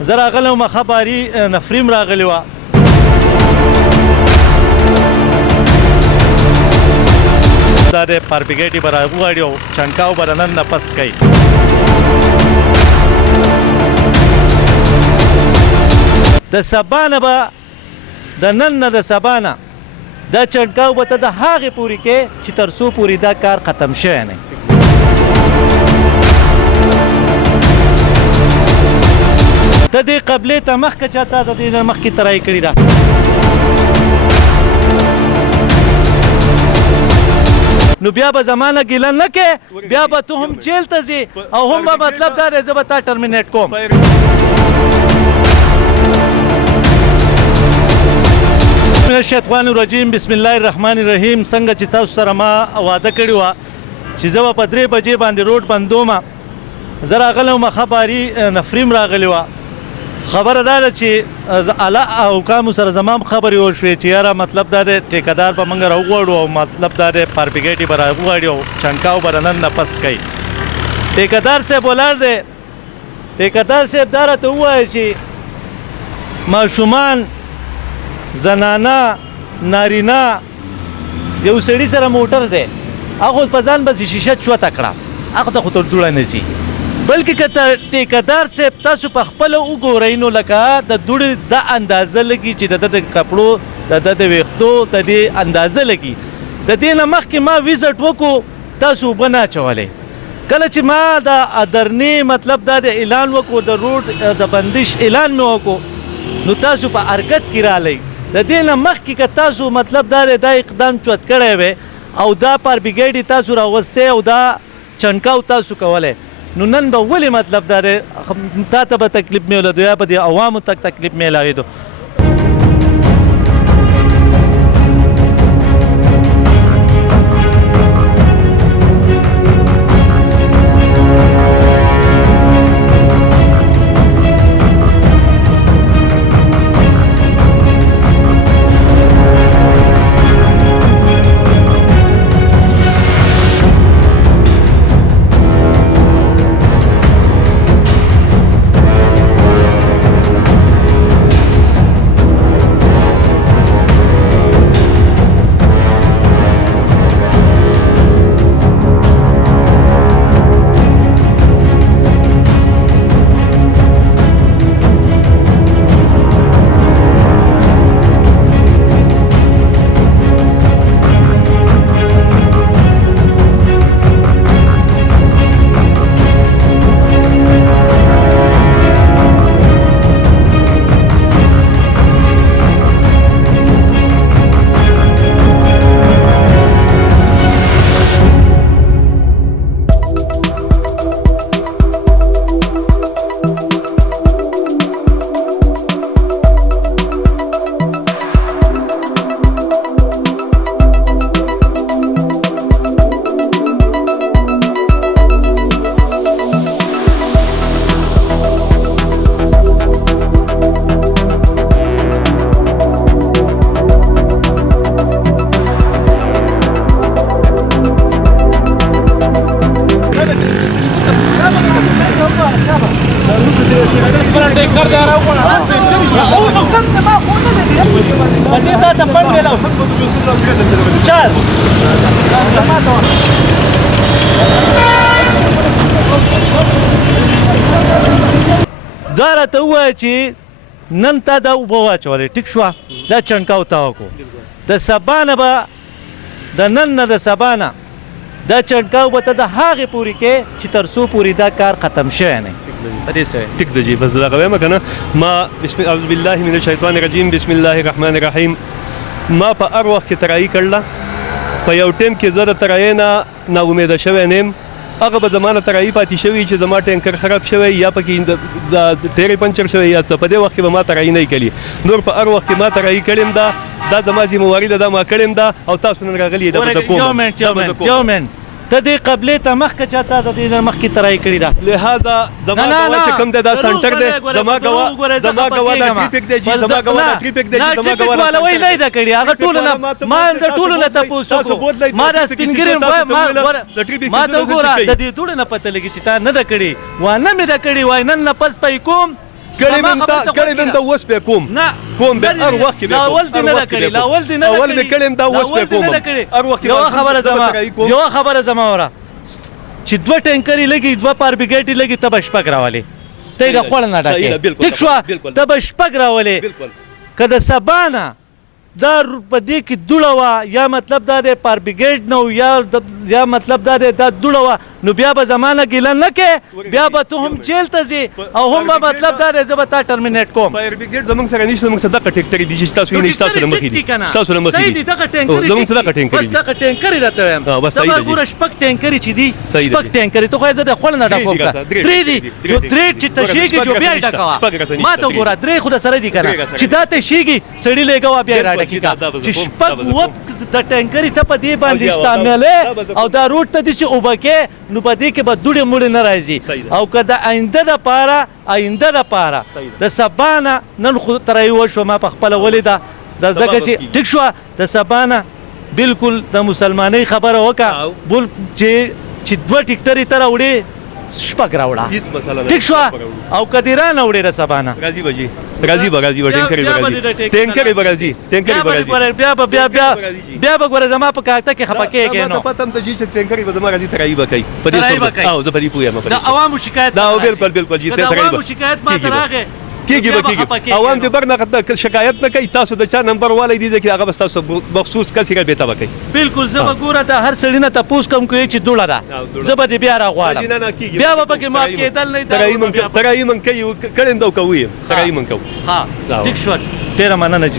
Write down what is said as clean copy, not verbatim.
زه راغلی وم ښه باري نفریم راغلې وه دا د پارپیګیټي به راغواړي او چنکاو به نن نه پس کوي د سبا نه به د نن نه د سبا نه دا چنکاو به ته د هغې پورې کې چې تر څو پورې دا کار ختم شوی نه ته دې قبلې ته مخکې چا تا د دې نه مخکې ترایي کړې ده نو بیا به زمانه ګیله نه کې بیا به ته هم جیل ته ځې او هم به مطلب دا دی زه به تا ټرمینیټ کوم من الشیطان الرجیم بسم الله الرحمن الرحیم څنګه چې تاسو سره ما واده کړې وه چې زه به په 3 بجې باندې روډ بندومه زه راغلی وم ښه باري نفریم راغلې وه خبره دا ده چې اعلی حکامو سره زما هم خبرې وشوې چې یاره مطلب دا دی ټیکهدار به موږ راوغواړو او مطلب دا دی پارپیګیټي به راوغواړي او چنکاو به نن نه پس کوي ټیکهدار صاحب ولاړ دی ټیکهدار صاحب دا راته ووایه چې ماشومان زنانه نارینه یو سړي سره موټر دی هغه په ځان بس شیشه چوته کړه هغه ته خو تر دوړه نه ځي بلکې که ټیکهدار صاحب تاسو په خپله وګورئ نو لکه د دوړې دا اندازه لګي چې د ده د کپړو د ده د ویښتو د دې اندازه لګي د دې نه مخکې ما ویزټ وکړو تاسو اوبه نه اچولې کله چې ما د ادرنې مطلب دا د اعلان وکړو د روډ د بندش اعلان مې وکړو نو تاسو په حرکت کې رالی د دې نه مخکې که تاسو مطلب دا دا اقدام چوت کړی وی او دا پارپیګیټي تاسو راوستی او دا چنکاو تاسو کولی نو نن به ولې مطلب دا دی تا ته به تکلیف میولدو یا به د عوامو تک تکلیف میلاغېدو دا راته ووایه چې نن تا دا اوبه واچولې ټیک شوه دا چنکاو تا وکړو د سبا نه به د نن نه د سبا نه دا چنکاو به ته د هغې پورې کې چې تر څو پورې دا کار ختم شوی نه ټیک ده جی بس دغه وایم که نه ما اعوذ بالله من الشیطان الرجیم بسم الله الرحمن الرحیم ما په هر وخت کې ترایي کړله په یو ټیم کې زه د ترایۍ نه ناامیده شوی نه یم هغه به زما نه ترایي پاتې شوي چې زما ټینکر خراب شوی یا پکې د ټیرې پنچر شوی یا څه په دې وخت کې به ما ترایي نه کړي نور په هر وخت کې ما ترایي کړې ده دا زما ذمهواري ده دا ما کړې ده او تاسو نن راغلي ده به کوم ته دې قبلې ته مخکې چا تا د دې نه مخکې ترایي کړې ده لهذا زما ګواه چې کوم دی دا سنټر دی زما ګواه دا ټریپک دی جی زما ګواه دا ټریپک دی زما ګواه والا وای نه ده کړی هغه ټول نه ما د ټول نه تاسو ما د سپینګری ما ته وګوره د دې ټول نه پته لګی چې تا نه ده کړی وانه مې ده کړی وای نن نه پس پای کوم کړي مې ته اوس په کوم نه کوم به هر وخت کې لا اول دې نه کړی لا اول دې نه اول مې کړم دا اوس په کوم هر وخت یو خبره زما وره چې دوه ټینکرې لګي دوه پاربیګېټې لګي ته به شپږ راولې ته یې د خوړ نه ډکې ټیک شوه ته به شپږ راولې که د سبا نه دا په دې کې دوړه وه یا مطلب دا دی پاربیګېټ نه و یا مطلب دا دی دا دوړه وه نو بیا به زما نه ګیله نه کې بیا به ته هم جیل ته ځې او هم به مطلب دا دی زه به تا ټرمینیټ کوم فایر بریګیډ زموږ سره نشته زموږ سره دغه ټیکټرې دي چې تاسو یې نه ستاسو له مخې دي ستاسو له مخې صحیح دي دي دغه ټینکرې زموږ سره دغه ټینکرې بس دغه ټینکرې راته وایم بس صحیح ته ده به ګوره شپږ ټینکرې چې دي صحیح ده شپږ ټینکرې ته خو یې زه د خوړ نه ډکوم که درې دي جو درې چې تشېږي جو بیا یې ډکوه ما ته ګوره درې خو درسره دي که نه چې دا تشېږي سړي لېږه بیا یې راډکي که چې شپږ اووه د ټینکرې ته په دې باندې استعمالې او دا روډ ته داسې اوبه کې نو په دې کې به دوړې موړې نه راځي او که د آینده دپاره د سبا نه نن خو ترایي وشوه ما په خپله ولیده د ځکه چې ټیک شوه د سبا نه بلکل د مسلمانۍ خبره وکړه بل چې دوه ټیکټرې ته راوړې شپږ راوړه ټیک شوه او که دې را نه وړې د سبا نه راځي به جي راځي به ټینکرې به راځي بیا به ګوره زما په کاته کې خفه کېږې نو پته هم ته جي چې ټینکرې به زما راځي ترایي به کوي په دې او زه په دې پوهېږم د عوامو شکایت دا بالکل جي د عوامو شکایت ما ته راغی کېږي به کېږي عوام دې بر نه شکایت نه کوي تاسو د چا نمبر والی دي چې هغه به ستاسو مخصوص کس یې بېته به کوي بالکل زه به ګوره د هر سړي نه تپوس کوم کوي چې دوړه ده زه به دې بیا راغواړم بیا به پکې مات کېدل نه ترایي من کوي کړم دا کوي ترایي من کوي ها ټیک شو ډېره مننه